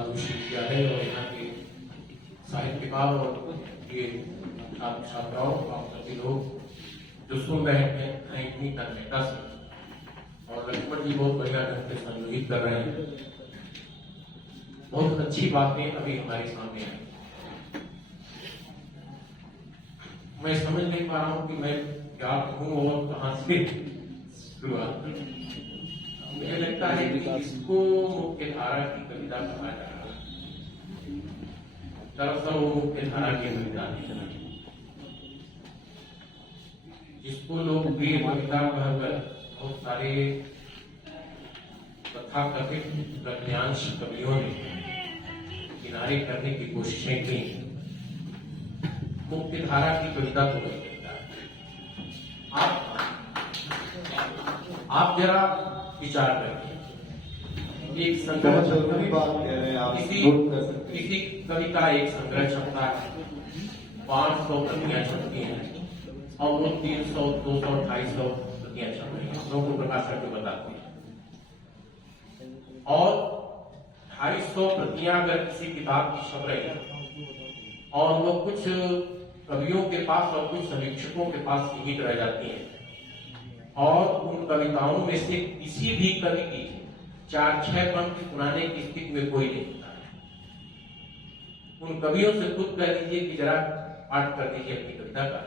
साधु विश्वविद्यालय और यहाँ के साहित्यकार और के छात्र छात्राओं आप सभी लोग जो सुन रहे हैं इतनी तन्मयता से, और लक्ष्मण जी बहुत बढ़िया ढंग से संयोजित कर रहे हैं। बहुत अच्छी बातें अभी हमारे सामने आई। मैं समझ नहीं पा रहा हूं कि मैं क्या कहूं और कहां से शुरुआत। मुझे लगता है कि इसको मुख्य धारा की कविता कहा जा रहा है। दरअसल वो मुख्य धारा की कविता नहीं, जिसको लोग प्रिय कविता कहकर बहुत सारे तथाकथित प्रज्ञांश कवियों ने किनारे करने की कोशिशें की। मुख्य धारा की कविता को नहीं कहता। आप जरा विचार करिए, एक संग्रह किसी कविता एक संग्रह छपता है, 500 प्रतियां छपती हैं और वो 300, 200, 250 प्रतियां छप रही हैं, लोगों को प्रकाशक को बताते हैं। और 250 प्रतियां अगर किसी किताब की छप रही है और वो कुछ कवियों के पास और कुछ समीक्षकों के पास सीमित रह जाती हैं, और उन कविताओं में से किसी भी कवि की 4-6 पंक्ति सुनाने की स्थिति में कोई नहीं होता है। उन कवियों से खुद कह दीजिए कि जरा पाठ कर दीजिए अपनी कविता का,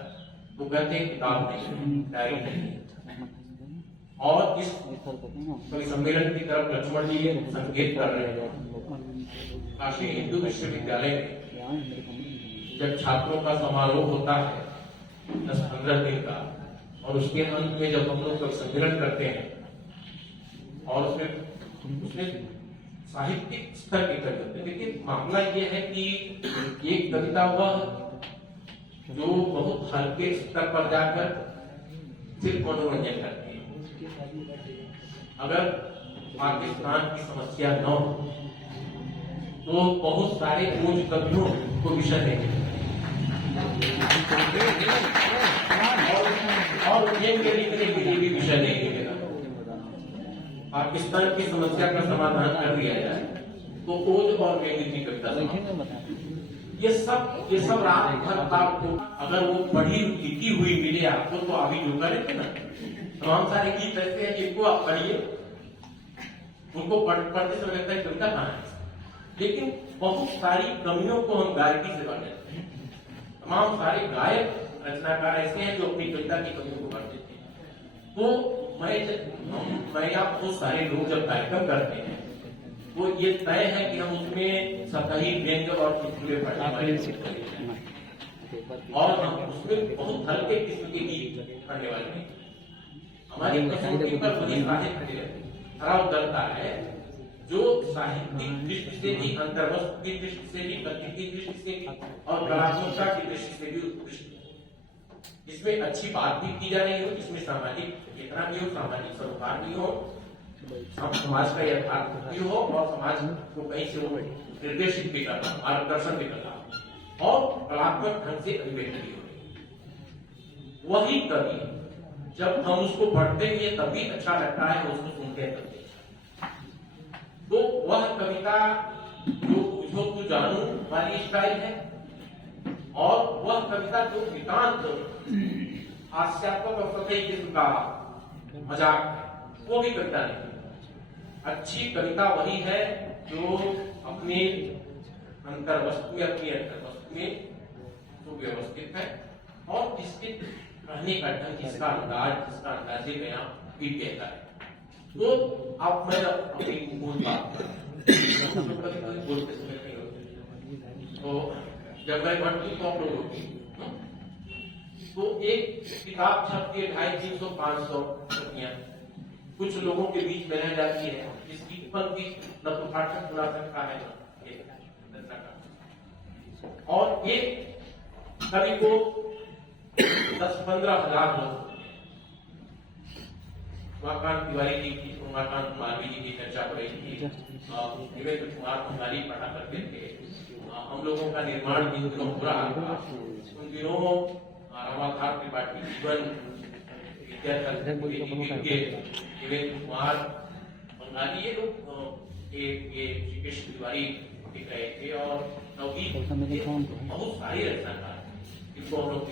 तो कहते हैं किताब नहीं, डायरी नहीं। और इस कवि सम्मेलन की तरफ लक्ष्मण जी संकेत कर रहे हैं। काशी हिंदू विश्वविद्यालय में जब छात्रों का समारोह होता है 10-15 दिन का, और उसके अंत में जब हम लोग सम्मेलन करते हैं और उसमें साहित्यिक स्तर की कविता होती है। लेकिन मामला ये है कि एक कविता वह जो बहुत हल्के स्तर पर जाकर सिर्फ मनोरंजन करती है। अगर पाकिस्तान की समस्या न हो तो बहुत सारे ऊंच कवियों को विषय नहीं और उन्हें लिखने के लिए भी विषय नहीं मिलेगा। पाकिस्तान की समस्या का समाधान कर दिया जाए तो ओज और मेघी की कविता, ये सब रात भर आपको अगर वो पढ़ी लिखी हुई मिले आपको, तो अभी जो करेंगे ना, तमाम सारे गीत ऐसे हैं जिनको आप पढ़िए, उनको पढ़ते समय लगता है कविता कहां है। लेकिन बहुत सारी कमियों को हम गायकी से भर देते हैं। तमाम सारे गायक रचनाकार ऐसे हैं जो अपनी कविता की कमियों को भर देते हैं। तो मैं या बहुत सारे लोग जब कार्यक्रम करते हैं वो ये तय है कि हम उसमें सतही व्यंग और चुटकुले पढ़ने वाले और हम उसमें बहुत हल्के किस्म के गीत पढ़ने वाले नहीं। हमारी कसौटी पर वही साहित्य खरा उतरता है जो साहित्यिक दृष्टि से भी, अंतर्वस्तु की दृष्टि से भी, गति की दृष्टि से और कलात्मकता की दृष्टि से भी उत्कृष्ट, जिसमें अच्छी बात भी की जा रही हो, जिसमें सामाजिक चेतना भी हो, सामाजिक सरोकार भी हो, समाज का यथार्थ भी हो और समाज को कहीं से वो निर्देशित भी करना, मार्गदर्शन भी करना और कलात्मक ढंग से अभिव्यक्ति भी हो। वही कवि जब हम उसको पढ़ते हैं तभी अच्छा लगता है, उसको सुनते हैं तभी। तो वह कविता जो तू जानू वाली स्टाइल है, और वह कविता जो नितांत हास्यात्मक और सतही किस्म का मजाक है, वो भी कविता नहीं। अच्छी कविता वही है जो अपने अंतर्वस्तु में, अपनी अंतर्वस्तु में सुव्यवस्थित है और जिसके कहने का ढंग, जिसका अंदाज, जिसका अंदाजे बयां भी कहता है। तो अब मैं अपनी मूल बात बोलते समय नहीं होती, तो जब मैं बढ़ती तो आप लोग होती, तो एक किताब छपती है 250, 500 प्रतियां कुछ लोगों के बीच में रह जाती है, जिसकी पंक्ति न तो पाठक सुना सकता है और एक कवि को 10-15 हजार लोग, उमाकांत तिवारी जी की, उमाकांत मालवी जी की चर्चा हो रही थी, देवेंद्र कुमार कुमारी पढ़ा करते थे। हम लोगों का निर्माण जिन दिनों हो रहा था उन दिनों रामाधार त्रिपाठी जीवन, विद्याधर देवेंद्र कुमार बंगाली, ये लोग ये श्री कृष्ण तिवारी दिख रहे थे और नवदीप बहुत सारे रचनाकार जिनको हम लोग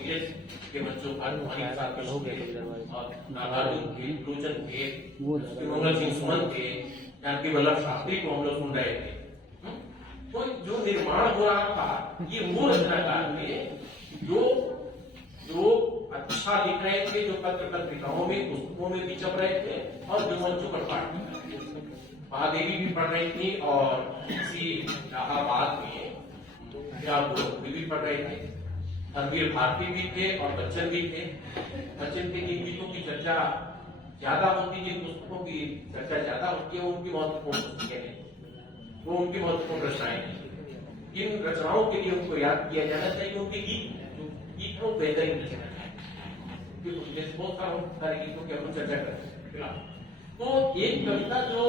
के बच्चों का नागार्जुन थे, लोचन थे, मंगल सिंह सुमन थे, जानकी वल्लभ शास्त्री को हम लोग सुन रहे थे। तो जो निर्माण हो रहा था ये वो रचनाकार थे जो अच्छा लिख रहे थे, जो पत्र पत्रिकाओं में पुस्तकों में भी छप रहे थे और जो मंचों पर पाठ कर रहे थे। महादेवी भी पढ़ रही थी और इसी इलाहाबाद में भी पढ़ रहे थे। रणवीर भारती भी थे और बच्चन भी थे। बच्चन के जिन गीतों की चर्चा ज्यादा होती, जिन पुस्तकों की चर्चा ज्यादा होती है, वो उनकी महत्वपूर्ण पुस्तकें हैं, वो उनकी महत्वपूर्ण रचनाएं हैं। जिन रचनाओं के लिए उनको याद किया जाना चाहिए उनके गीत को बेहतरीन रचना है। जैसे बहुत सारे गीतों की हम चर्चा करते हैं। तो एक कविता जो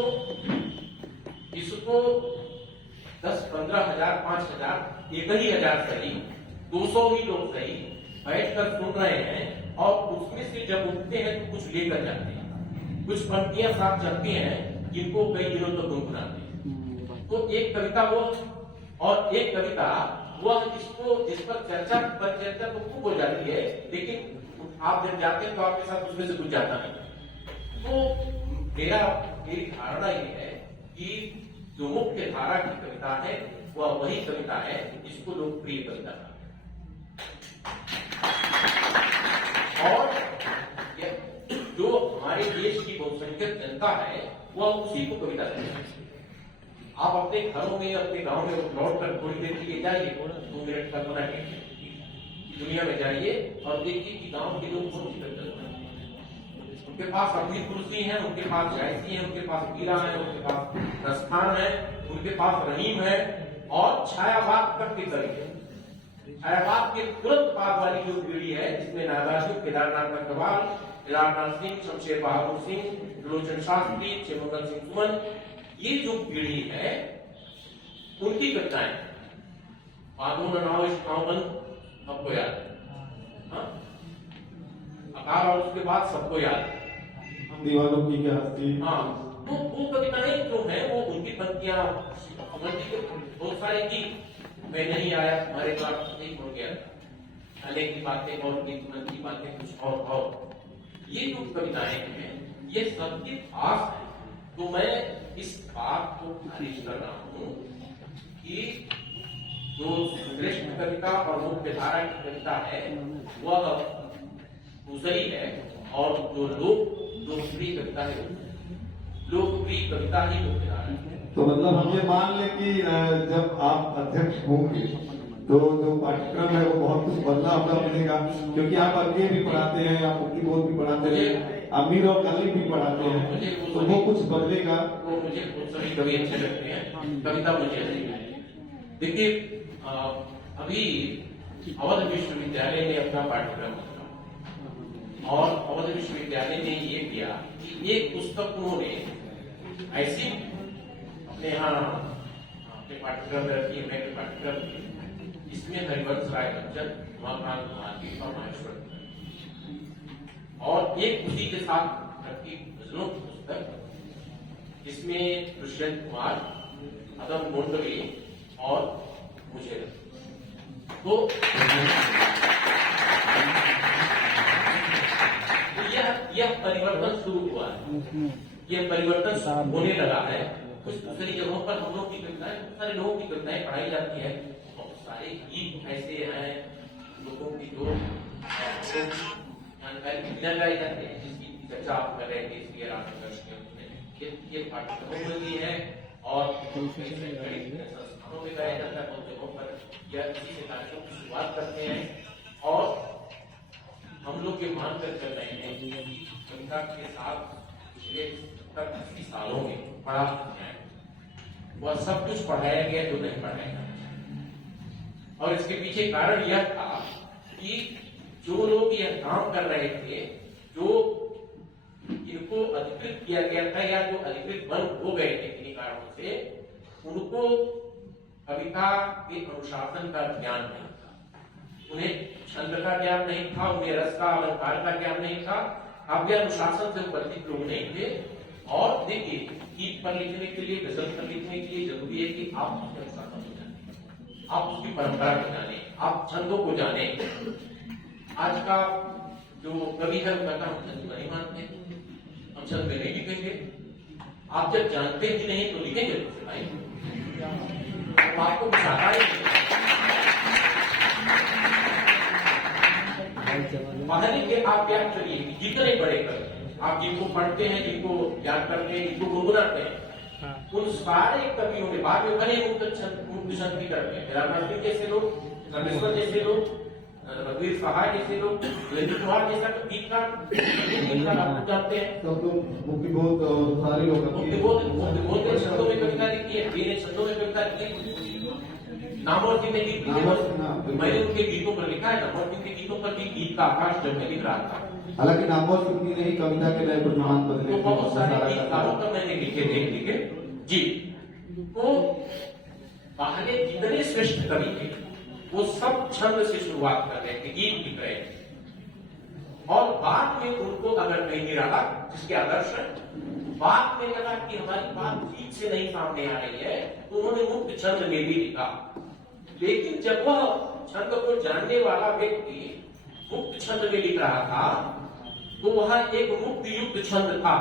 जिसको 10-15 हजार 5,000 एक ही हजार सही 200 ही लोग सही बैठकर सुन रहे हैं और उसमें से जब उठते हैं तो कुछ लेकर जाते हैं, कुछ पंक्तियां साथ चलती हैं जिनको कई दिनों तक गुनगुनाते हैं। तो एक कविता वो और एक कविता वह जिस पर चर्चा तो खूब हो जाती है, लेकिन आप जब जाते हैं तो आपके साथ उसमें से कुछ जाता नहीं। तो मेरी धारणा ये है कि जो मुख्य धारा की कविता है वह वही कविता है जिसको लोकप्रिय कविता है। और जो हमारे देश की बहुसंख्यक जनता है वह उसी को कविता कहते हैं। आप अपने घरों में अपने गांव में लौट कर थोड़ी देर के लिए जाइए, 2 मिनट कल्पना कीजिए, दुनिया में जाइए और देखिए कि गांव के लोग कौन सी कविता सुनाते हैं। उनके पास अमीर कुर्सी है, उनके पास जायसी है, उनके पास मीरा है, उनके पास प्रस्थान है, उनके पास रहीम है और छायावाद तक की कवि है। छायावाद के तुरंत बाद वाली जो पीढ़ी है जिसमें नागार्जुन, केदारनाथ अग्रवाल, केदारनाथ सिंह, शमशेर बहादुर सिंह, लोचन शास्त्री, मंगल सिंह सुमन, ये जो पीढ़ी है उनकी कविताएं सबको याद है, अकाल और उसके बाद सबको याद है, दीवानों की क्या हस्ती। हाँ, तो वो कविताएं जो है वो उनकी पंक्तियां बहुत सारे गीत मैं नहीं आया तुम्हारे द्वार नहीं हो गया, खाने की बातें और मन की बातें कुछ और ये जो कविताएं हैं ये सबके पास है। तो मैं इस बात को खारिज कर रहा हूं कि जो श्रेष्ठ कविता और मुख्य धारा की कविता है वह दूसरी है और जो लोकप्रिय कविता है लोकप्रिय कविता ही मुख्य धारा है। तो मतलब हम ये मान लें कि जब आप अध्यक्ष होंगे तो जो पाठ्यक्रम है वो बहुत कुछ बदला हुआ मिलेगा, क्योंकि आप आगे भी पढ़ाते हैं, आप मुक्ति बोध भी पढ़ाते हैं, अमीर और गरीब भी पढ़ाते हैं, तो वो कुछ बदलेगा। वो मुझे सभी कवि अच्छे लगते हैं, कविता मुझे अच्छी लगती है। देखिए अभी अवध विश्वविद्यालय ने अपना पाठ्यक्रम रखा और अवध विश्वविद्यालय ने ये किया कि एक पुस्तक उन्होंने ऐसी अपने यहाँ अपने पाठ्यक्रम में रखी है, पाठ्यक्रम इसमें हरिवंश राय बच्चन, उमाकांत भारती और माहेश्वर और एक उसी के साथ रखी गजलों की पुस्तक जिसमें दुष्यंत कुमार, अदम गोंडवे और मुझे तो यह परिवर्तन शुरू हुआ है, यह परिवर्तन होने लगा है। कुछ दूसरी जगहों पर हम लोग की कविताएं, बहुत सारे लोगों की कविताएं पढ़ाई जाती है, बहुत सारे गीत ऐसे हैं लोगों की जो जानकारी बिना गाई जाते हैं, जिसकी चर्चा आप कर रहे थे, इसलिए ये पाठ्यक्रमों में है और संस्थानों में गाया जाता है। बहुत जगहों पर यह इसी से कार्यक्रम की शुरुआत करते हैं और हम लोग ये मानकर चल रहे हैं कि कविता के साथ पिछले 70-80 सालों में पढ़ा है वह सब कुछ पढ़ाया गया जो नहीं पढ़ाया गया। और इसके पीछे कारण यह था कि जो लोग यह काम कर रहे थे, जो इनको अधिकृत किया गया था या जो अधिकृत बन हो गए थे किन्हीं कारणों से, उनको कविता के अनुशासन का ज्ञान नहीं था, उन्हें छंद का ज्ञान नहीं था, उन्हें रस का अलंकार का ज्ञान नहीं था, काव्य अनुशासन से परिचित लोग नहीं थे। और देखिए गीत पर लिखने के लिए, गजल पर लिखने के लिए जरूरी है कि आप उसके साथ को जाने, आप उसकी परंपरा को जाने, आप छंदों को जाने। आज का जो कवि है वो कहता हम छंद नहीं मानते, हम छंद में नहीं लिखेंगे। आप जब जानते ही नहीं तो लिखेंगे तो भाई तो आपको बुझाता ही पहले के आप याद करिए कि जितने बड़े कवि आप जिनको पढ़ते हैं, जिनको याद करते हैं, जिनको गुनगुनाते हैं, उन सारे कवियों ने बाद में भले मुक्त छंद भी करते हैं। रामनाथ सिंह जैसे लोग, रामेश्वर जैसे लोग, रघुवीर सहाय जैसे लोग, ललित कुमार जैसा गीतकार आपको जानते हैं। सब लोग मुक्ति बहुत सारे लोग मुक्ति ने छंदों में कविता लिखी है, वी ने छंदों में कविता लिखी, नामवर जी ने गीत लिखे, मैंने उनके गीतों पर लिखा है। नामवर जी के गीतों पर भी गीत का आकाश जब मैं लिख रहा था, हालांकि नामवर सिंह ने ही कविता के नए प्रमाण बदले, तो बहुत सारे गीतकारों पर मैंने लिखे थे जी। तो पहले जितने श्रेष्ठ कवि थे वो सब छंद से शुरुआत कर रहे थे, गीत लिख रहे थे, और बाद में उनको अगर नहीं रहा जिसके आदर्श बाद में लगा कि हमारी बात ठीक से नहीं सामने आ रही है, तो उन्होंने मुक्त छंद में भी लिखा। लेकिन जब वह छंद को जानने वाला व्यक्ति मुक्त छंद में लिख रहा था तो वह एक मुक्त युक्त छंद था।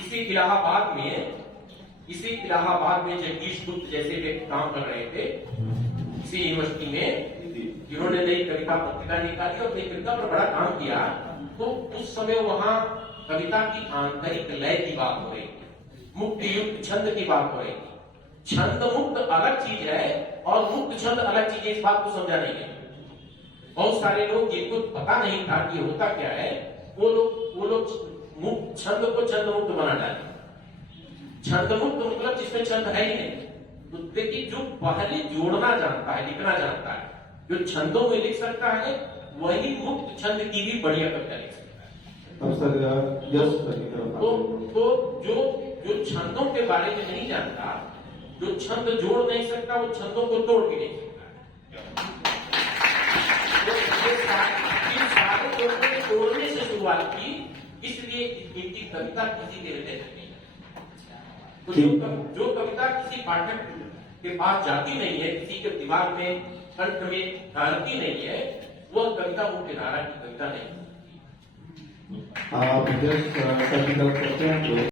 इसी इलाहाबाद में जगदीश गुप्त जैसे व्यक्ति काम कर रहे थे, इसी यूनिवर्सिटी में, जिन्होंने नई कविता पत्रिका निकाली और नई कविता पर बड़ा काम किया। तो उस समय वहां कविता की आंतरिक लय की बात हो रही थी, मुक्त युक्त छंद की बात हो रही थी। छंद मुक्त अलग चीज है और मुक्त छंद अलग चीज है, इस बात को समझा नहीं गया। बहुत सारे लोग जिनको पता नहीं था कि होता क्या है, वो लोग मुक्त छंद को छंद मुक्त बना डाले। छंद मुक्त मतलब जिसमें छंद है ही नहीं। तो देखिए, जो पहले जोड़ना जानता है, लिखना जानता है, जो छंदों में लिख सकता है, वही मुक्त छंद की भी बढ़िया कविता लिख सकता है। तो जो छंदों के बारे में नहीं जानता, जो छंद जोड़ नहीं सकता, वो छंदों को तोड़ भी नहीं सकता। इन सारे लोगों ने तोड़ने से शुरुआत की, इसलिए इनकी कविता किसी के हृदय में नहीं है। तो जो कविता किसी पाठक के पास जाती नहीं है, किसी के दिमाग में, कंठ में डालती नहीं है, वह कविता मुख्य धारा की कविता नहीं। आप जस्ट करते हैं